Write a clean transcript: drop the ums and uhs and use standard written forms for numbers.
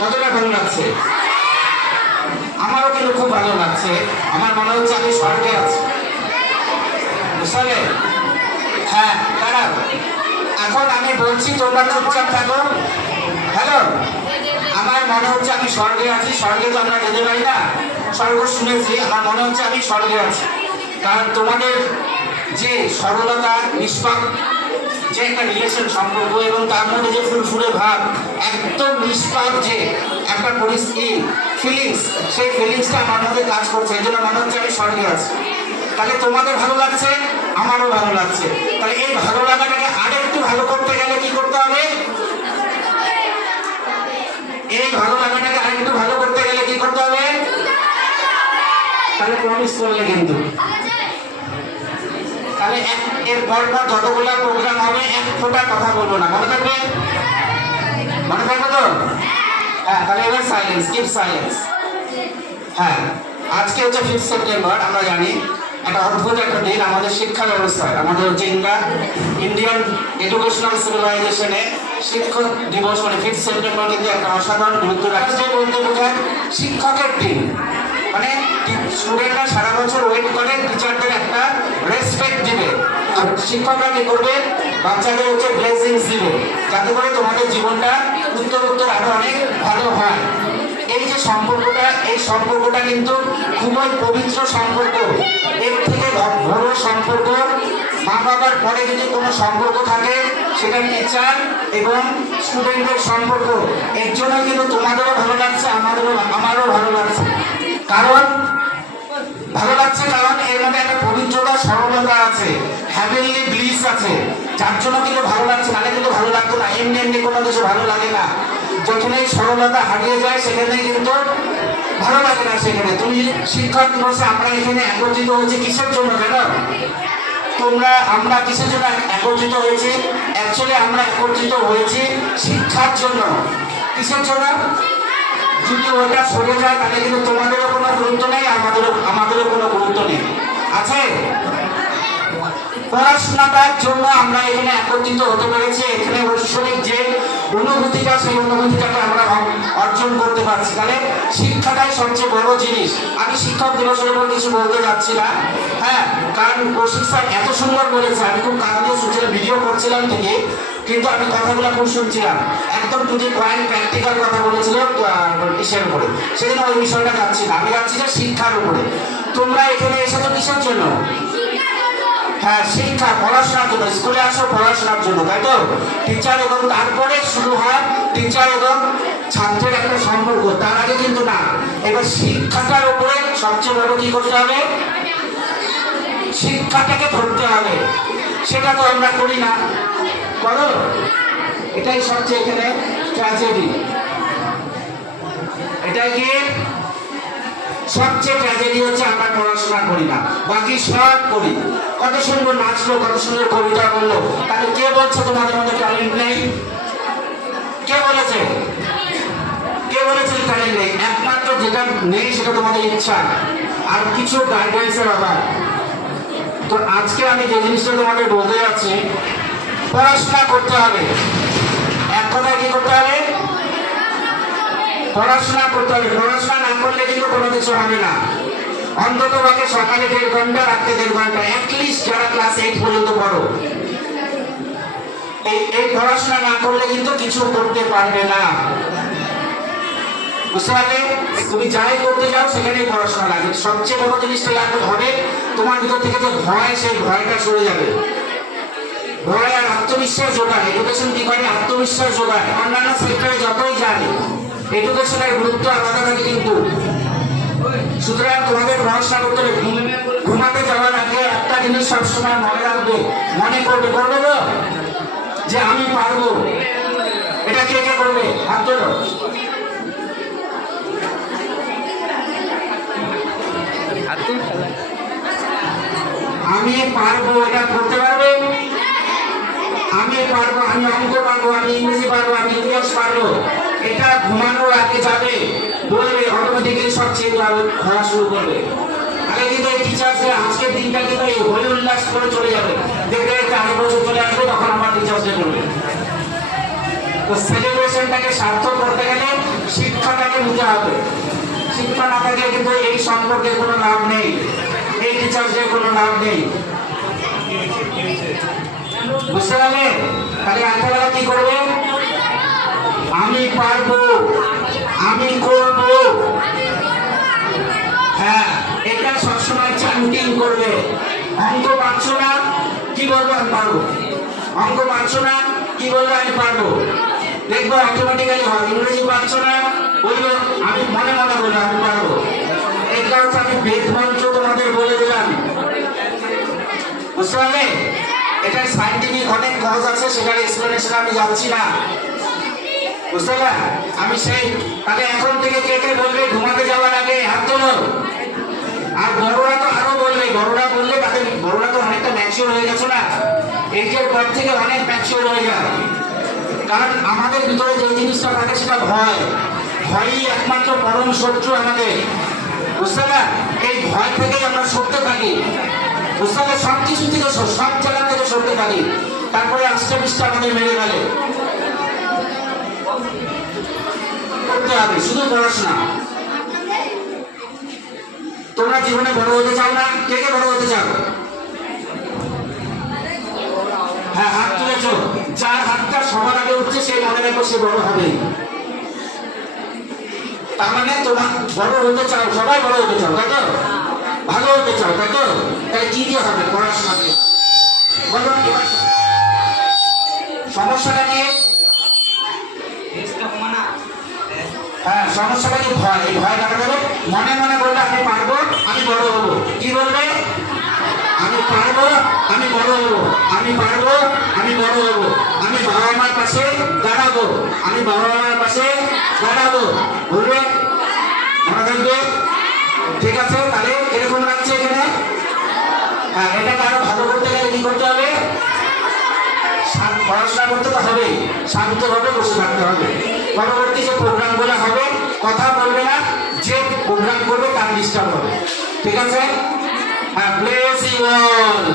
কতটা ভালো লাগছে? আমারও কিন্তু খুব ভালো লাগছে। আমার মনে হচ্ছে আমি স্বর্গে আছি, বুঝলে? হ্যাঁ, দাঁড়াও, এখন আমি বলছি, তোমরা চুপচাপ থাকো। হ্যালো, আমার মনে হচ্ছে আমি স্বর্গে আছি। স্বর্গে তো আমরা যেতে পারি না, স্বর্গ শুনেছি। আমার মনে হচ্ছে আমি স্বর্গে আছি, কারণ তোমাদের যে সরলতা, নিষ্পাপ যে একটা রিলেশন সম্পর্ক, এবং তার মধ্যে যে ফুরফুরে ভাব, একদম নিষ্পাপ যে একটা পরিস্থিতি ফিলিংস, সেই ফিলিংসটা আমার মধ্যে কাজ করছে। এই জন্য মনে হচ্ছে আমি স্বর্গে আছি। তাহলে তোমাদের ভালো লাগছে, আমারও ভালো লাগছে। তাহলে এই ভালো লাগাটাকে আরেকটু ভালো করতে গেলে কি করতে হবে? এই ভালো লাগাটাকে আরেকটু ভালো করতে গেলে কি করতে হবে? তাহলে প্রমিস করলে কিন্তু, তাহলে এর পরপর যতগুলো প্রোগ্রাম হবে এক ফোঁটা কথা বলবো না, মনে থাকবে? মনে থাকবে তো? হ্যাঁ, তাহলে এবার সাইলেন্স, কিপ সাইলেন্স। হ্যাঁ, আজকে হচ্ছে 5 সেপ্টেম্বর। আমরা জানি একটা অদ্ভুত একটা দিন আমাদের শিক্ষা ব্যবস্থায়। আমাদের হচ্ছে ইন্ডিয়ান এডুকেশনাল সিভিলাইজেশনে শিক্ষক দিবস মানে 5 সেপ্টেম্বর কিন্তু একটা অসাধারণ গুরুত্ব রাখছে। বলতে বোঝায় শিক্ষকের দিন, মানে স্টুডেন্টরা সারা বছর ওয়েট করে টিচারদের একটা রেসপেক্ট দিবে, আর শিক্ষকরা কি করবে? বাচ্চাদের হচ্ছে ব্লেসিংস দিবে, যাতে করে তোমাদের জীবনটা উত্তর আরো অনেক ভালো হয়। এই যে সম্পর্কটা, এই সম্পর্কটা কিন্তু খুবই পবিত্র সম্পর্ক। এর থেকে বড় সম্পর্ক মা বাবার পরে যদি কোনো সম্পর্ক থাকে, সেটা টিচার এবং স্টুডেন্টের সম্পর্ক। এর জন্য কিন্তু তোমাদেরও ভালো লাগছে, আমারও ভালো লাগছে। কারণ ভালো লাগছে, কারণ এর মধ্যে একটা পবিত্রতা, সরলতা আছে, হ্যাভেনলি ব্লিস আছে, যার জন্য কিন্তু ভালো লাগছে। নাহলে কিন্তু ভালো লাগতো না, এমনি এমনি কোনো কিছু ভালো লাগে না। যখন এই সরলতা হারিয়ে যায়, সেখানে কিন্তু ভালো লাগে না। সেখানে তুমি শিক্ষক দিবসে আমরা এখানে একত্রিত হয়েছি কিসের জন্য জানো? আমরা কিসের জন্য একত্রিত হয়েছি? অ্যাকচুয়ালি আমরা একত্রিত হয়েছি শিক্ষার জন্য। কিসের জন্য? যদি ওটা সরে যায়, তাহলে কিন্তু তোমাদেরও কোনো গুরুত্ব নেই, আমাদেরও কোনো গুরুত্ব নেই। আছে পড়াশোনাটার জন্য আমরা এখানে একত্রিত হতে পেরেছি। এখানে ঐশ্বরিক যে অনুভূতিটা, সেই অনুভূতিটাকে আমরা অর্জন করতে পারছি। তাহলে শিক্ষাটাই সবচেয়ে বড় জিনিস। আমি শিক্ষক দিবসের উপর কিছু বলতে যাচ্ছি না, হ্যাঁ, কারণ কৌশিক স্যার এত সুন্দর বলেছে। আমি খুব কান দিয়ে শুনছিলাম, ভিডিও করছিলাম ঠিকই, কিন্তু আমি কথাগুলো খুব শুনছিলাম। একদম টু দি পয়েন্ট প্র্যাকটিক্যাল কথা বলেছিল কিসের উপরে, সেদিন ওই বিষয়টা যাচ্ছি না, আমি যাচ্ছি যে শিক্ষার উপরে। তোমরা এখানে এসেছো কিসের জন্য? হ্যাঁ, শিক্ষা, পড়াশোনার জন্য। স্কুলে আসো পড়াশোনার জন্য, তাই তো? টিচার এবং তারপরে শুরু হয় টিচার এবং ছাত্রের একটা সম্পর্ক, তার আগে কিন্তু না। এবার শিক্ষাটার উপরে সবচেয়ে বড় কি করতে হবে? শিক্ষাটাকে ধরতে হবে। সেটা তো আমরা করি না, করো? এটাই সবচেয়ে এখানে ট্র্যাজেডি। এটাই কি সবচেয়ে ট্র্যাজেডি হচ্ছে, আমরা পড়াশোনা করি না, বাকি সব করি। কত সুন্দর নাচলো, কত সুন্দর কবিতা বললো, তাহলে কে বলছে তোমাদের মধ্যে ট্যালেন্ট নেই? কে বলেছে? কে বলেছে ট্যালেন্ট নেই? একমাত্র যেটা নেই সেটা তোমাদের ইচ্ছা আর কিছু গাইডেন্সের অভাব। তো আজকে আমি যে জিনিসটা তোমাদের বলতে যাচ্ছি, পড়াশোনা করতে হবে। এক কথায় কি করতে হবে? পড়াশোনা করতে হবে। পড়াশোনা না করলে কিন্তু কোনো কিছু হবে না। অন্তত পক্ষে সকালে 1.5 ঘন্টা, রাত্রে 1.5 ঘন্টা, অ্যাটলিস্ট যারা ক্লাস 8 পর্যন্ত পড়ো, এই পড়াশোনা না করলে কিন্তু কিছু করতে পারবে না, বুঝতে পারলে? তুমি যাই করতে যাও সেখানেই পড়াশোনা লাগে। সবচেয়ে বড় জিনিসটা লাগবে হবে তোমার ভিতর থেকে যে ভয়, সেই ভয়টা সরে যাবে। ভয় আর আত্মবিশ্বাস যোগায়। এডুকেশন কি করে? আত্মবিশ্বাস যোগায়। অন্যান্য সেক্টরে যতই জানে, এডুকেশনের গুরুত্ব আলাদা থাকে কিন্তু। সুতরাং তোমাদের পড়াশোনা করতে হবে। ঘুমাতে যাওয়ার আগে একটা জিনিস সবসময় মনে রাখবে, মনে করবে তো যে আমি পারবো। এটা কে কে করবে? হাত তোলো। আমি পারবো, এটা করতে পারবে? আমি পারবো, আমি অঙ্ক পারবো, আমি ইংরেজি পারবো, আমি ইতিহাস পারবো। এটা ঘুমানোর আগে যাবে, বলবে, অটোমেটিক্যালি সব চেঞ্জ হওয়া শুরু করবে। আগে কিন্তু এই টিচার্সদের আজকের দিনটা কিন্তু এই হই উল্লাস করে চলে যাবে, দেখবে 4 বছর চলে আসবে, তখন আমার টিচার্সদের করবে। তো সেলিব্রেশনটাকে সার্থক করতে গেলে শিক্ষাটাকে নিতে হবে। শিক্ষা না থাকলে কিন্তু এই সম্পর্কে কোনো লাভ নেই, এই টিচার্সের কোনো লাভ নেই। বুঝতে পারলে? তাহলে রাত্রেবেলা কি করবে? আমি পারবো, আমি করব, হ্যাঁ, এটা সবসময় চ্যান্টিং করবে। অঙ্ক পারছো না, কি বলবো? আমি পারবো। অঙ্ক পারছো না, কি বলবো? আমি পারবো। দেখবো অটোমেটিক্যালি হয়। ইংরেজি পারছো না, বলবো আমি মনে মনে বলবো আমি পারবো। এই কারণে আমি বেদ মন্ত্র তোমাদের বলে দিলাম। বুঝতে পারলে? এটার সাইন্টিফিক অনেক কজ আছে, সেটার এক্সপ্লেনেশন আমি যাচ্ছি না। বুঝতে পারলে? আমি সেই তাহলে এখন থেকে কে কে বলবে ঘুমাতে যাওয়ার আগে হাত তোলো। আর বড়রা তো আরো বলবে, বড়রা বললে তাদের বড়রা তো অনেকটা ম্যাচিওর হয়ে গেছে না, এইজের পর থেকে অনেক ম্যাচিওর হয়ে যায়। কারণ আমাদের ভিতরে যে জিনিসটা থাকে সেটা ভয়, ভয়ই একমাত্র পরম শত্রু আমাদের। বুঝতে পারলে? এই ভয় থেকেই আমরা সরতে থাকি। বুঝতে পারলে? সব কিছু থেকে সব জায়গা থেকে সরতে থাকি, তারপরে আস্তে আস্তে আমাদের মেরে গেলে করতে হবে শুধু পড়াশোনা। তোমরা জীবনে বড় হতে চাও না? কে কে বড় হতে চাও? হ্যাঁ, হাত তুলেছো। যার হাতটা সবার আগে উঠছে সে মনে রাখো সে বড় হবে। তার মানে তোমার বড় হতে চাও, সবাই বড় হতে চাও, তাই তো? ভালো হতে চাও, তাই তো? তাই কি দিয়ে হবে? পড়াশোনা দিয়ে। বলো এবার সমস্যাটা নিয়ে। হ্যাঁ, সমস্যাটা কি? ভয়। এই ভয় কাটা যাবে। মনে মনে বললে আমি পারবো, আমি বড় হবো। কি বলবে? আমি পারবো, আমি বড় হবো। আমি পারবো, আমি বড় হবো। আমি বাবা মার পাশে দাঁড়াবো, আমি বাবা মার পাশে দাঁড়াবো। বলবে? মনে থাকবে? ঠিক আছে, তাহলে এরকম লাগছে এখানে। হ্যাঁ, এটাকে আরো ভালো করতে গেলে কি করতে হবে? পড়াশোনা করতে তো হবে, শান্তভাবে বসে থাকতে হবে। পরবর্তী যে প্রোগ্রামগুলো হবে কথা বলবে না, যে প্রোগ্রাম করবে তার ডিস্টার্ব হবে। ঠিক আছে? হ্যাঁ, ব্লেস ইউ অল।